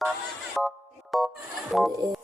And Sabi ko,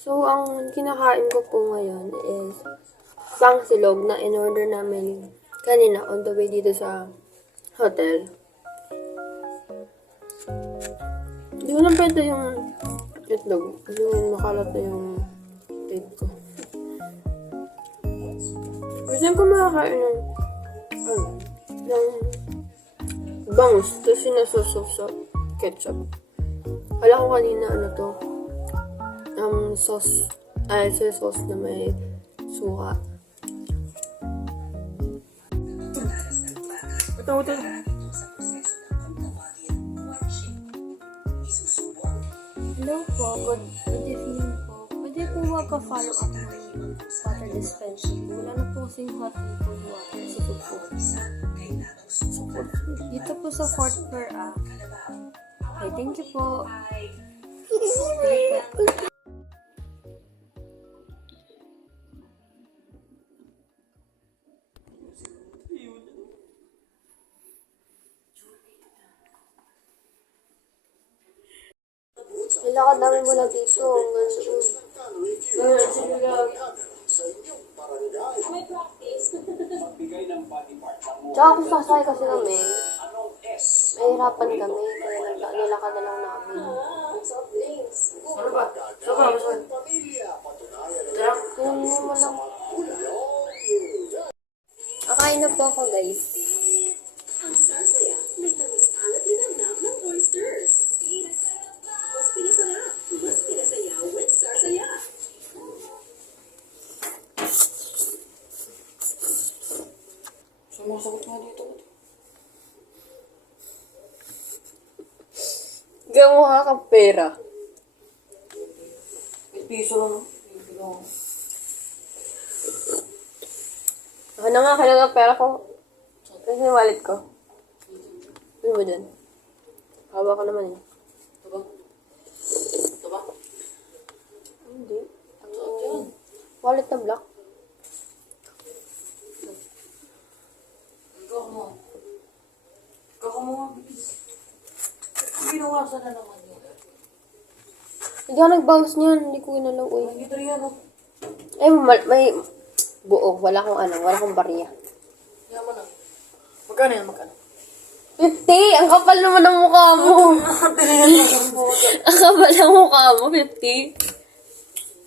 So, ang kinakain ko po ngayon is pangsilog na in-order namin kanina on the way dito sa hotel. Hindi ko lang pwede yung itlog kasi makalat na yung plate ko. Gusto ko makakain ng bangus tapos sinasosok sa ketchup. Kala ko kanina sauce, soy sauce na may suka. Ito. Hello po, good evening po. Pwede po magpa-follow up ng water dispensing. Wala na po kasing hot and cold water sa food po. Dito po sa 4th floor Okay, thank you po. Ilakad namin mula dito hanggang doon. Tsaka kung sasakay kasi kami, mahirapan kami, kaya nilakad na lang namin. Kaya mo lang. Kakain na po ako, guys. Ang sasaya, may tamis-alat linamnam ng oysters. Mas pinasarap, mas pinasaya with Sarsaya. Sumasagot nga dito. Gawa kang pera. May piso lang. Ano nga, kailangan pera ko. Kasi yung wallet ko. Ano mo dyan? Hawa ka naman eh. Ito ba? ulit na black. Ikaw mo. Ikaw mo nga, bilis. Binawasan na naman yun. Hindi ako nag-bounce niyan. Hindi ko inalaw. Nandito rin yan, oh. May buo. Wala akong barya. Yaman na. Magkano yan, magkano? 50! Ang kapal naman ng mukha mo. Ang kapal ng mukha mo, 50.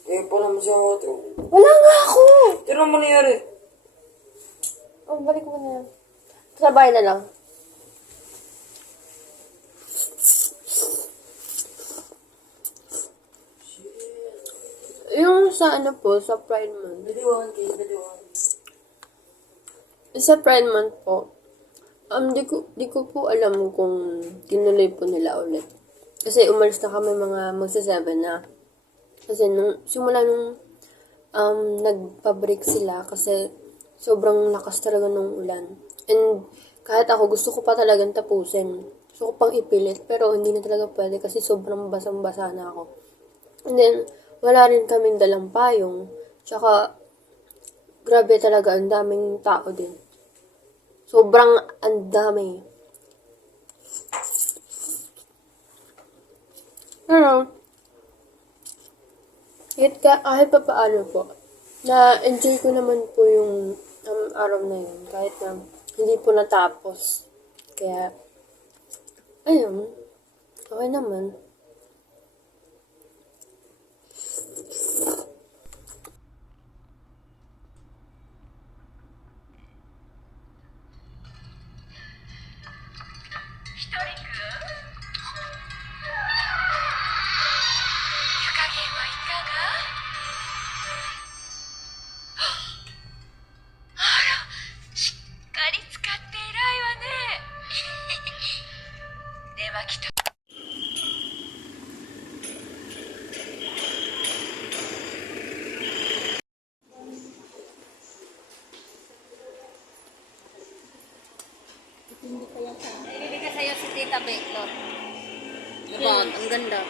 Eh, pala mo siya ako. Wala nga ako. Tira mo nangyari. Oh, balik mo na yan. Sabay na lang. Yung sa ano po, sa Pride Month. Dadiwan kayo, dadiwan. Sa Pride Month po, di ko po alam kung tinuloy po nila ulit. Kasi umalis na kami mga magsa-7 na. Kasi simula nung nagpa-break sila kasi sobrang lakas talaga nung ulan. And kahit ako gusto ko pa talagang tapusin. Gusto ko pang ipilit pero hindi na talaga pwede kasi sobrang basang-basa na ako. And then, wala rin kaming dalang payong. Tsaka, grabe talaga, ang daming tao din. Sobrang ang dami. Pero, kahit pa paano po, na-enjoy ko naman po yung araw na yun. Kahit na hindi po natapos. Kaya, ayun, okay naman. Bibili ka sa'yo si Tita Beto. Diba? Ang ganda.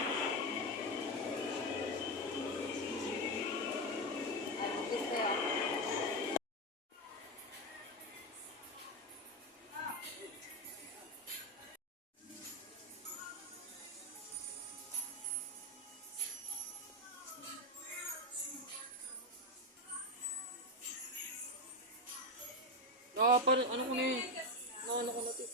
Parang ano ko na yun? Ano ko natin?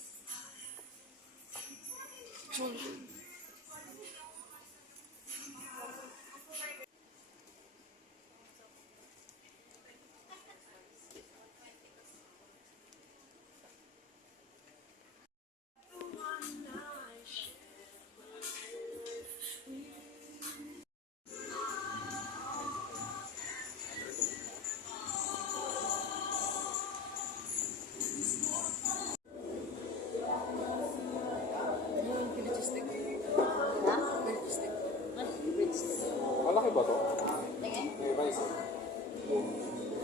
Malaki ba to? Tingin. May rice.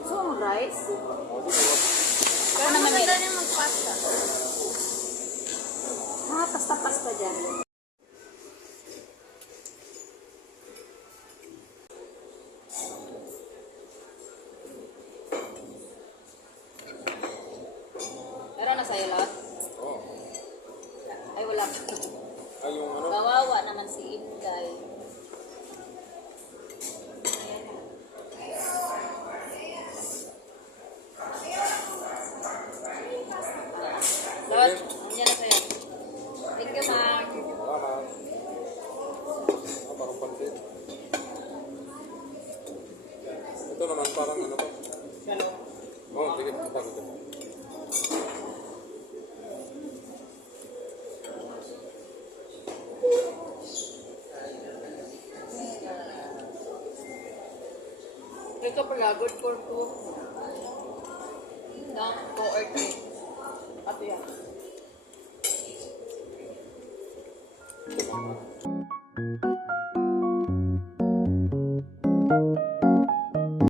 So, ang rice? Kaya naman Maganda rin mag-pasta. Pasta-pasta dyan. Meron na sa'yo lahat? Oo. Ay, wala. Ay, yung ano? Kawawa naman si Inday. Lahat, nandiyan na sa'yo. Thank you, ma'am. Salamat. Parang pansit. Ito naman parang ano to? Oo, sige. Kita ko to. Ito pala, good for 2. No, 2 or 3.